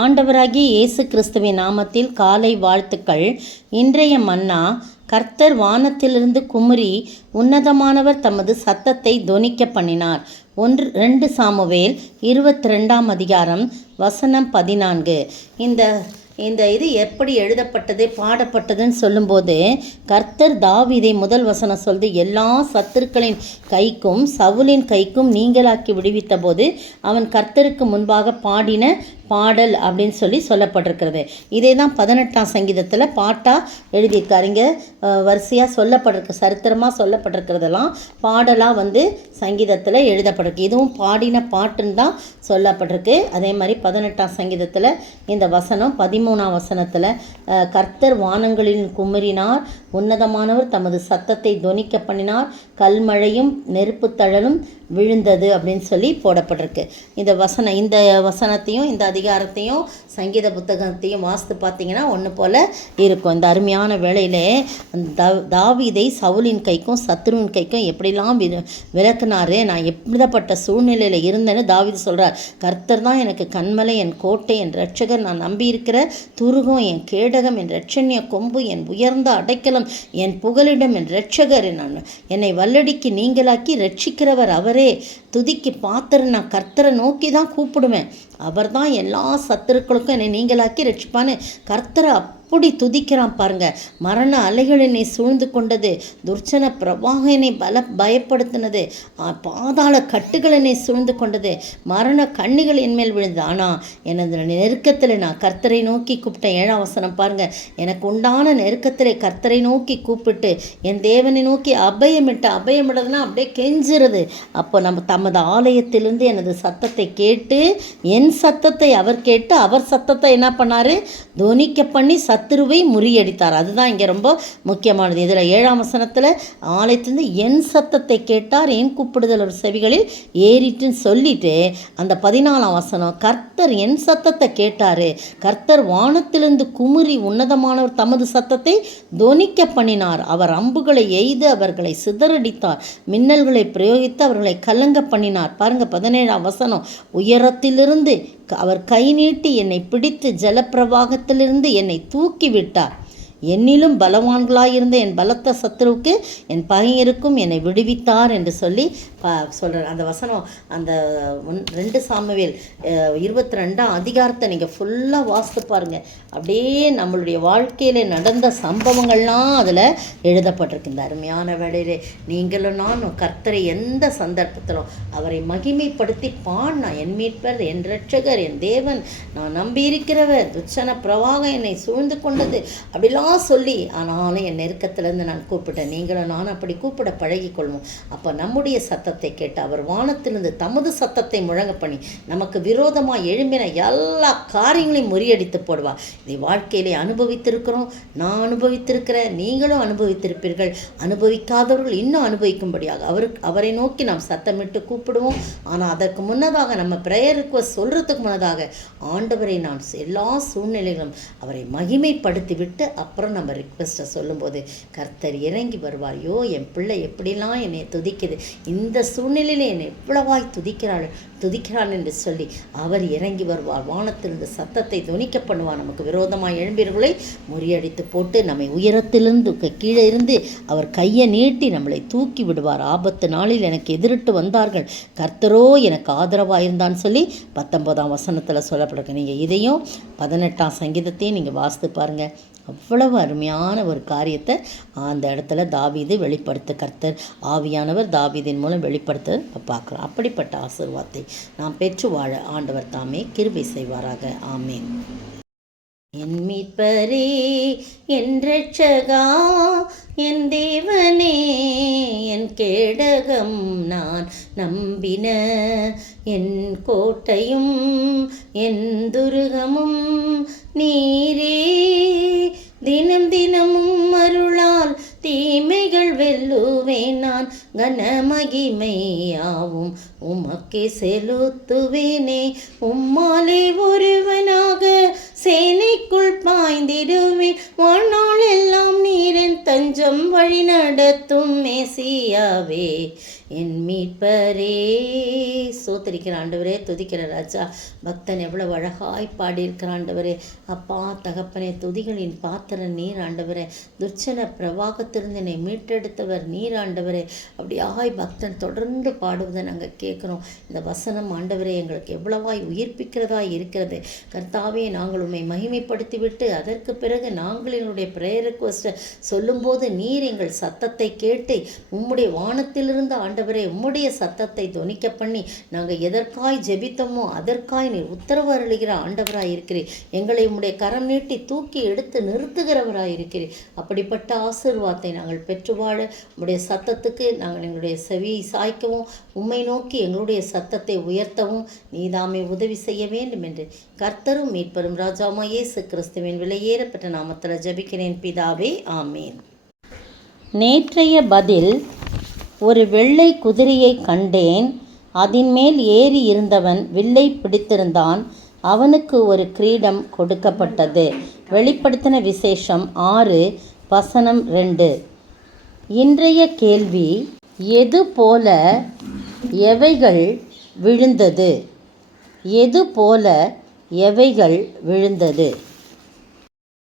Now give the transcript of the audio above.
ஆண்டவராகிய இயேசு கிறிஸ்துவின் நாமத்தில் காலை வாழ்த்துக்கள். இன்றைய மன்னா, கர்த்தர் வானத்திலிருந்து குமுறி உன்னதமானவர் தமது சத்தத்தை தொனிக்க பண்ணினார். 2 சாமுவேல் 22 அதிகாரம் வசனம் 14. இந்த இது எப்படி எழுதப்பட்டது பாடப்பட்டதுன்னு சொல்லும்போது, கர்த்தர் தாவீதை முதல் வசனம் சொல்லுது, எல்லா சத்துருக்களின் கைக்கும் சவுலின் கைக்கும் நீங்களாக்கி விடுவித்த போது அவன் கர்த்தருக்கு முன்பாக பாடின பாடல் அப்படின்னு சொல்லப்பட்டிருக்கிறது. இதே தான் 18ஆம் சங்கீதத்தில் பாட்டாக எழுதியிருக்காருங்க. வரிசையாக சொல்லப்பட்டிருக்கு, சரித்திரமாக சொல்லப்பட்டிருக்கிறதெல்லாம் பாடலாக சங்கீதத்தில் எழுதப்பட்டிருக்கு. இதுவும் பாடின பாட்டுன்னு தான் சொல்லப்பட்டிருக்கு. அதே மாதிரி 18ஆம் சங்கீதத்தில் இந்த வசனம் 13ஆம் வசனத்தில் கர்த்தர் வானங்களில் குமுறினார், உன்னதமானவர் தமது சத்தத்தை தொனிக்க பண்ணினார், கல்மழையும் நெருப்பு தழலும் விழுந்தது அப்படின்னு போடப்பட்டிருக்கு. இந்த வசனத்தையும் இந்த அதிகாரத்தையும் சங்கீத புத்தகத்தையும் வாசித்து பார்த்தீங்கன்னா ஒன்று போல் இருக்கும். இந்த அருமையான வேளையிலே தாவீதை சவுலின் கைக்கும் சத்ருவின் கைக்கும் எப்படிலாம் விளக்குனாரு, நான் எப்படிப்பட்ட சூழ்நிலையில் இருந்தேன்னு தாவீது சொல்கிறார். கர்த்தர் தான் எனக்கு கண்மலை, என் கோட்டை, என் இரட்சகர், நான் நம்பியிருக்கிற துருகம், என் கேடகம், என் இரட்சண்ய கொம்பு, என் உயர்ந்த அடைக்கலம், என் புகலிடம், என் இரட்சகர், என்னை வல்லடிக்கு நீங்களாக்கி ரட்சிக்கிறவர் அவரே. துதிக்கு பாத்திரம், நான் கர்த்தரை நோக்கி தான் கூப்பிடுவேன். அவர் தான் எல்லா சத்துருக்களுக்கும் என்னை நீங்களாக்கி ரட்சிப்பான்னு கர்த்தரை அப்படி துதிக்கிறான் பாருங்க. மரண அலைகள் என்னை சூழ்ந்து கொண்டது, துர்ச்சன பிரவாகம் என்னை பயப்படுத்தினது, பாதாள கட்டுகள் என்னை சூழ்ந்து கொண்டது, மரண கண்ணிகள் என்மேல் விழுந்தது. ஆனால் எனது நெருக்கத்தில் நான் கர்த்தரை நோக்கி கூப்பிட்டேன். 7ஆம் வசனம் பாருங்க. எனக்கு உண்டான நெருக்கத்தில் கர்த்தரை நோக்கி கூப்பிட்டு என் தேவனை நோக்கி அபயமிடுறதுனா அப்படியே கெஞ்சுறது. அப்போ நம்ம தமது ஆலயத்திலிருந்து எனது சத்தத்தை கேட்டு, என் சத்தத்தை அவர் கேட்டு அவர் சத்தத்தை என்ன பண்ணாரு, தொனிக்க பண்ணி சத்துருவை முறியடித்தார். அதுதான் இங்கே ரொம்ப முக்கியமானது. இதில் 7ஆம் வசனத்தில் ஆலயத்திலிருந்து என் சத்தத்தை கேட்டார், என் கூப்பிடுதல் ஒரு செவிகளில் ஏறிட்டுன்னு சொல்லிட்டு, அந்த 14ஆம் வசனம் கர்த்தர் என் சத்தத்தை கேட்டார், கர்த்தர் வானத்திலிருந்து குமுறி உன்னதமானவர் தமது சத்தத்தை தொனிக்க பண்ணினார், அவர் அம்புகளை எய்து அவர்களை சிதறடித்தார், மின்னல்களை பிரயோகித்து அவர்களை கலங்க பண்ணினார். பாருங்க 17ஆம் வசனம், உயரத்திலிருந்து அவர் கை நீட்டி என்னை பிடித்து ஜலப்பிரவாகத்திலிருந்து என்னை தூக்கி விட்டார், என்னிலும் பலவான்களாயிருந்த என் பலத்த சத்துருவுக்கு என் பகையருக்கும் என்னை விடுவித்தார் என்று சொல்கிறார். அந்த வசனம் அந்த 2 சாமுவேல் 22 அதிகாரத்தை நீங்கள் ஃபுல்லாக வாசித்து பாருங்கள். அப்படியே நம்மளுடைய வாழ்க்கையில் நடந்த சம்பவங்கள்லாம் அதில் எழுதப்பட்டிருக்கு. இந்த அருமையான வேளையிலே நீங்களும் நானும் கர்த்தரை எந்த சந்தர்ப்பத்திலும் அவரை மகிமைப்படுத்தி பாடினா, என் மீட்பர், என் இரட்சகர், என் தேவன், நான் நம்பியிருக்கிறவர், துச்சன பிரவாகம் என்னை சூழ்ந்து கொண்டது அப்படிலாம் சொல்லி, ஆனாலும் என் நெருக்கத்திலேருந்து நான் கூப்பிட்டேன். நீங்களும் நானும் அப்படி கூப்பிட பழகிக்கொள்வோம். அப்போ நம்முடைய சத்தத்தை கேட்டு அவர் வானத்திலிருந்து தமது சத்தத்தை முழங்க பண்ணி நமக்கு விரோதமாக எழும்பின எல்லா காரியங்களையும் முறியடித்து போடுவா. இதை வாழ்க்கையிலே அனுபவித்திருக்கிறோம், நான் அனுபவித்திருக்கிறேன், நீங்களும் அனுபவித்திருப்பீர்கள். அனுபவிக்காதவர்கள் இன்னும் அனுபவிக்கும்படியாக அவரை நோக்கி நாம் சத்தமிட்டு கூப்பிடுவோம். ஆனால் அதற்கு முன்னதாக நம்ம ப்ரேயர் ரிக்வெஸ்ட் சொல்கிறதுக்கு முன்னதாக ஆண்டவரை நான் எல்லா சூழ்நிலைகளும் அவரை மகிமைப்படுத்தி விட்டு அப்புறம் நம்ம ரிக்வெஸ்ட்டை சொல்லும்போது கர்த்தர் இறங்கி வருவார். யோ, என் பிள்ளை எப்படிலாம் என்னை துதிக்குது, இந்த சூழ்நிலையில் என்னை எவ்வளவாய் துதிக்கிறாள் என்று சொல்லி அவர் இறங்கி வருவார். வானத்திலிருந்து சத்தத்தை தொனிக்க பண்ணுவார். நமக்கு விரோதமாக எழும்பியவர்களை முறியடித்து போட்டு நம்மை உயரத்திலிருந்து கீழே இருந்து அவர் கையை நீட்டி நம்மளை தூக்கி விடுவார். ஆபத்து நாளில் எனக்கு எதிரிட்டு வந்தார்கள், கர்த்தரோ எனக்கு ஆதரவாக இருந்தான்னு சொல்லி 19ஆம் வசனத்தில் சொல்லப்பட்டிருக்கு. நீங்கள் இதையும் 18ஆம் சங்கீதத்தையும் நீங்கள் வாசித்து பாருங்கள். அவ்வளவு அருமையான ஒரு காரியத்தை அந்த இடத்துல தாவீது வெளிப்படுத்த கர்த்தர் ஆவியானவர் தாவீதின் மூலம் வெளிப்படுத்த பார்க்குறோம். அப்படிப்பட்ட ஆசீர்வாதத்தை நாம் பெற்று வாழ ஆண்டவர் தாமே கிருபை செய்வாராக. ஆமேன். என் மீட்பரே, என் இரட்சகா, என் தேவனே, என் கேடகம், நான் நம்பின என் கோட்டையும் என் துருகமும் நீரே, தினம் தினமும் அருளால் தீமைகள் வெல்லுவேன், நான் கனமகிமையாவும் உமக்கே செலுத்துவேனே, உம்மாலே ஒருவனாக சேனைக்குள் பாய்ந்திடுவேன், வாழ்நாள் எல்லாம் நீரின் தஞ்சம் வழி நடத்தும் மேசியாவே, என் மீட்பரே. சோத்தரிக்கிற ஆண்டவரே, துதிக்கிற ராஜா. பக்தன் எவ்வளவு அழகாய் பாடியிருக்கிற ஆண்டவரே. அப்பா தகப்பனே, துதிகளின் பாத்திரன் நீர் ஆண்டவரே. துர்ச்சன பிரவாகத்திலிருந்து என்னை மீட்டெடுத்தவர் நீர் ஆண்டவரே. அப்படியாய் பக்தன் தொடர்ந்து பாடுவதை நாங்கள் கேட்குறோம். இந்த வசனம் ஆண்டவரே எங்களுக்கு எவ்வளவாய் உயிர்ப்பிக்கிறதா இருக்கிறது. கர்த்தாவே, நாங்கள் உம்மை மகிமைப்படுத்திவிட்டு அதற்கு பிறகு நாங்கள் எங்களுடைய ப்ரேயர் ரிக்வெஸ்ட்டை சொல்லும்போது நீர் எங்கள் சத்தத்தை கேட்டு உம்முடைய வானத்திலிருந்து ஆண்டவரே உம்முடைய சத்தத்தை தொனிக்க பண்ணி நாங்கள் எதற்காய் ஜெபித்தோமோ அதற்காய் நீர் உத்தரவு அருளுகிற ஆண்டவராய் இருக்கிறீர். எங்களை உம்முடைய கரம் நீட்டி தூக்கி எடுத்து நிறுத்துகிறவராய் இருக்கிறீர். அப்படிப்பட்ட ஆசீர்வாதத்தை நாங்கள் பெற்று வாழ உம்முடைய சத்தத்துக்கு நாங்கள் எங்களுடைய செவியை சாய்க்கவும் உம்மை நோக்கி எங்களுடைய சத்தத்தை உயர்த்தவும் நீதாமே உதவி செய்ய வேண்டும் என்று கர்த்தரும் மீட்பரும் ராஜாமா இயேசு கிறிஸ்துவின் விலையேறப்பட்ட நாமத்தில் ஜெபிக்கிறேன் பிதாவே, ஆமேன். நேற்றைய பதில்: ஒரு வெள்ளை குதிரையை கண்டேன். அதன்மேல் ஏறி இருந்தவன் வில்லை பிடித்திருந்தான். அவனுக்கு ஒரு கிரீடம் கொடுக்கப்பட்டது. வெளிப்படுத்தின விசேஷம் 6:2. இன்றைய கேள்வி: எது போல எவைகள் விழுந்தது? எது போல எவைகள் விழுந்தது?